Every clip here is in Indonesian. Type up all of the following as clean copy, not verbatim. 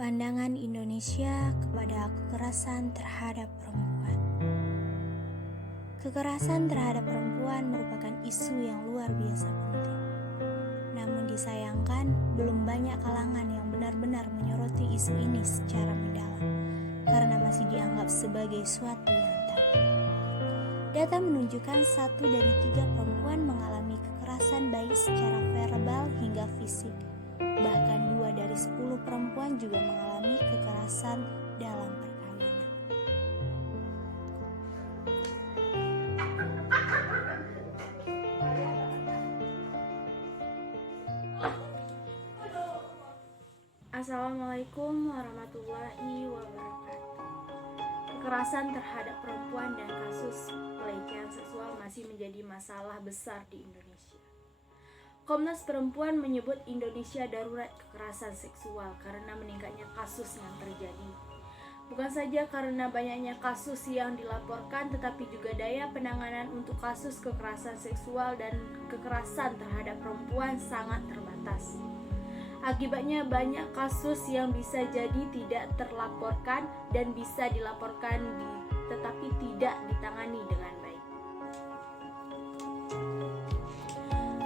Pandangan Indonesia kepada kekerasan terhadap perempuan. Kekerasan terhadap perempuan merupakan isu yang luar biasa penting. Namun disayangkan, belum banyak kalangan yang benar-benar menyoroti isu ini secara mendalam, karena masih dianggap sebagai suatu yang tabu. Data menunjukkan 1 dari 3 perempuan mengalami kekerasan baik secara verbal hingga fisik. Bahkan 2 dari 10 perempuan juga mengalami kekerasan dalam perkawinan. Assalamualaikum warahmatullahi wabarakatuh. Kekerasan terhadap perempuan dan kasus pelecehan seksual masih menjadi masalah besar di Indonesia. Komnas Perempuan menyebut Indonesia darurat kekerasan seksual karena meningkatnya kasus yang terjadi. Bukan saja karena banyaknya kasus yang dilaporkan, tetapi juga daya penanganan untuk kasus kekerasan seksual dan kekerasan terhadap perempuan sangat terbatas. Akibatnya banyak kasus yang bisa jadi tidak terlaporkan dan bisa dilaporkan tetapi tidak ditangani dengan baik.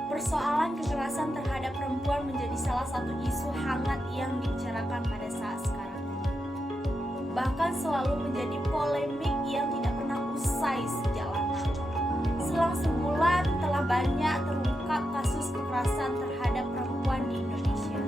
Persoalan kekerasan terhadap perempuan menjadi salah satu isu hangat yang dibicarakan pada saat sekarang. Bahkan selalu menjadi polemik yang tidak pernah usai sejak lama. Selang sebulan telah banyak terungkap kasus kekerasan terhadap perempuan di Indonesia.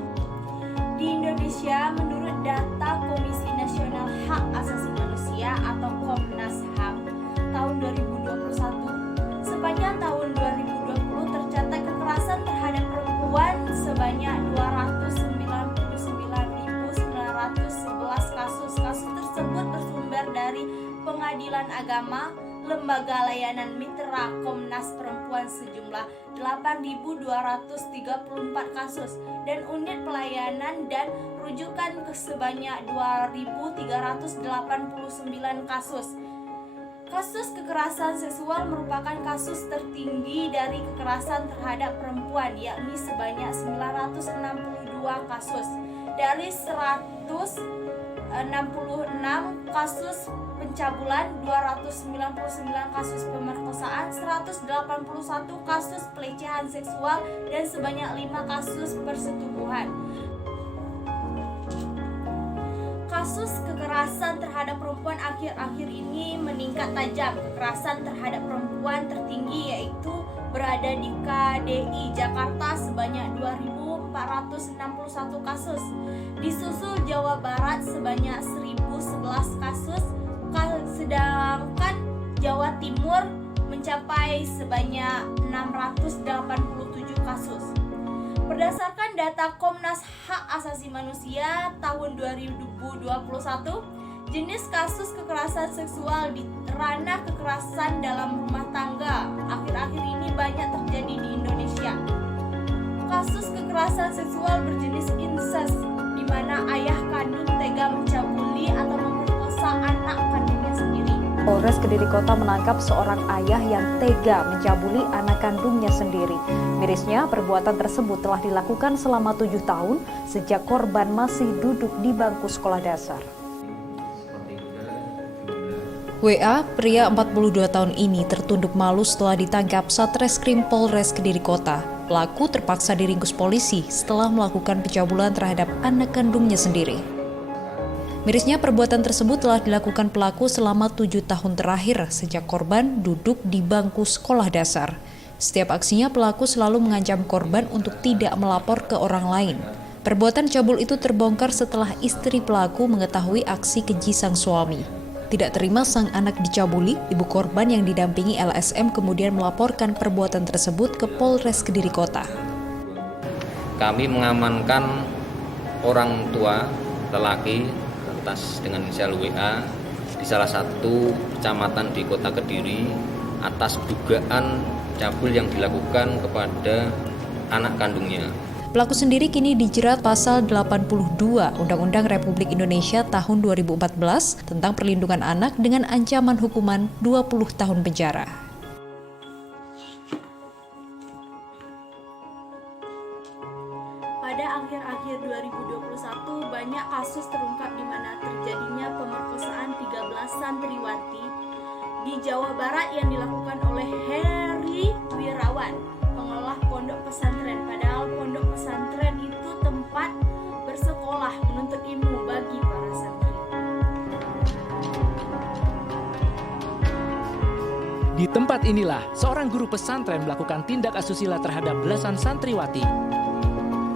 Di Indonesia, menurut data Komisi Nasional Hak Asasi Manusia atau Komnas HAM tahun 2021, sepanjang tahun 2020 tercatat kekerasan terhadap perempuan sebanyak 299.911 kasus. Kasus tersebut bersumber dari Pengadilan Agama, Lembaga Layanan Mitra Komnas Perempuan sejumlah 8.234 kasus, dan unit pelayanan dan rujukan ke sebanyak 2.389 kasus. Kasus kekerasan seksual merupakan kasus tertinggi dari kekerasan terhadap perempuan, yakni sebanyak 962 kasus. Dari 166 kasus pencabulan, 299 kasus pemerkosaan, 181 kasus pelecehan seksual, dan sebanyak 5 kasus persetubuhan. Kasus kekerasan terhadap perempuan akhir-akhir ini meningkat tajam. Kekerasan terhadap perempuan tertinggi yaitu berada di KDI Jakarta sebanyak 2.461 kasus. Disusul Jawa Barat sebanyak 1.011 kasus, sedangkan Jawa Timur mencapai sebanyak 687 kasus. Berdasarkan data Komnas Hak Asasi Manusia tahun 2021, jenis kasus kekerasan seksual di ranah kekerasan dalam rumah tangga akhir-akhir ini banyak terjadi di Indonesia. Kasus kekerasan seksual berjenis incest, di mana ayah kandung tega mencabuli atau memperkosa anak kandungnya sendiri. Polres Kediri Kota menangkap seorang ayah yang tega mencabuli anak kandungnya sendiri. Mirisnya, perbuatan tersebut telah dilakukan selama 7 tahun sejak korban masih duduk di bangku sekolah dasar. WA, pria 42 tahun ini tertunduk malu setelah ditangkap Satreskrim Polres Kediri Kota. Pelaku terpaksa diringkus polisi setelah melakukan pencabulan terhadap anak kandungnya sendiri. Mirisnya, perbuatan tersebut telah dilakukan pelaku selama 7 tahun terakhir sejak korban duduk di bangku sekolah dasar. Setiap aksinya, pelaku selalu mengancam korban untuk tidak melapor ke orang lain. Perbuatan cabul itu terbongkar setelah istri pelaku mengetahui aksi keji sang suami. Tidak terima sang anak dicabuli, ibu korban yang didampingi LSM kemudian melaporkan perbuatan tersebut ke Polres Kediri Kota. Kami mengamankan orang tua lelaki atas dengan inisial WA di salah satu kecamatan di Kota Kediri atas dugaan cabul yang dilakukan kepada anak kandungnya. Pelaku sendiri kini dijerat pasal 82 Undang-Undang Republik Indonesia tahun 2014 tentang perlindungan anak dengan ancaman hukuman 20 tahun penjara. Pada akhir-akhir 2021, banyak kasus terungkap di mana terjadinya pemerkosaan 13 santriwati di Jawa Barat yang dilakukan oleh Heri Wirawan, pengelola pondok pesantren. Padahal pondok pesantren itu tempat bersekolah menuntut ilmu bagi para santri. Di tempat inilah seorang guru pesantren melakukan tindak asusila terhadap belasan santriwati.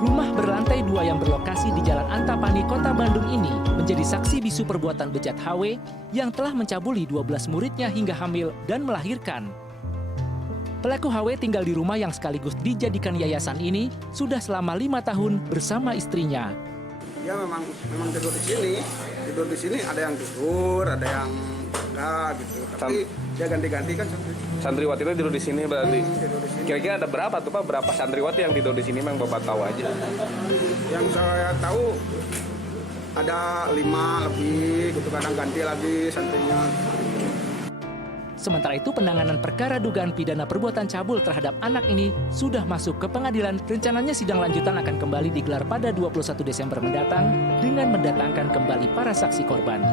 Rumah berlantai 2 yang berlokasi di Jalan Antapani, Kota Bandung ini menjadi saksi bisu perbuatan bejat HW yang telah mencabuli 12 muridnya hingga hamil dan melahirkan. Pelaku HW tinggal di rumah yang sekaligus dijadikan yayasan ini sudah selama 5 tahun bersama istrinya. Ya memang tidur di sini ada yang tidur, ada yang enggak gitu. Tapi dia ganti-ganti kan santriwati itu tidur di sini berarti. tidur di sini. Kira-kira ada berapa tuh Pak? Berapa santriwati yang tidur di sini memang Bapak tahu aja? Yang saya tahu ada 5 lebih gitu, kadang ganti lagi santrinya. Sementara itu penanganan perkara dugaan pidana perbuatan cabul terhadap anak ini sudah masuk ke pengadilan. Rencananya sidang lanjutan akan kembali digelar pada 21 Desember mendatang dengan mendatangkan kembali para saksi korban.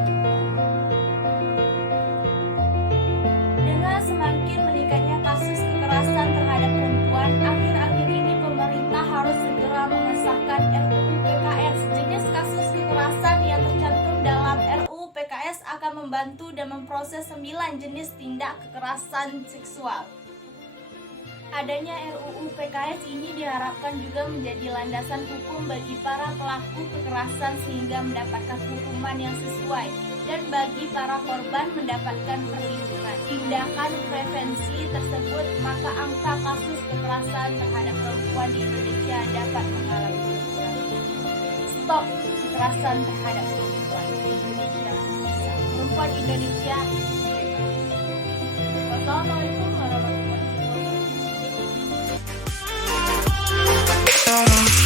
Dengan semakin meningkatnya kasus kekerasan terhadap perempuan, akhir-akhir ini pemerintah harus segera mengesahkan RUU PKS. Jenis kasus kekerasan yang tercantum dalam RUU PKS akan membantu dan memproses 9 jenis tindak kekerasan seksual. Adanya RUU PKS ini diharapkan juga menjadi landasan hukum bagi para pelaku kekerasan sehingga mendapatkan hukuman yang sesuai dan bagi para korban mendapatkan perlindungan. Tindakan prevensi tersebut, maka angka kasus kekerasan terhadap perempuan di Indonesia dapat mengalami penurunan. Stop kekerasan terhadap perempuan di Indonesia. Perempuan Indonesia. Wassalamualaikum warahmatullahi wabarakatuh.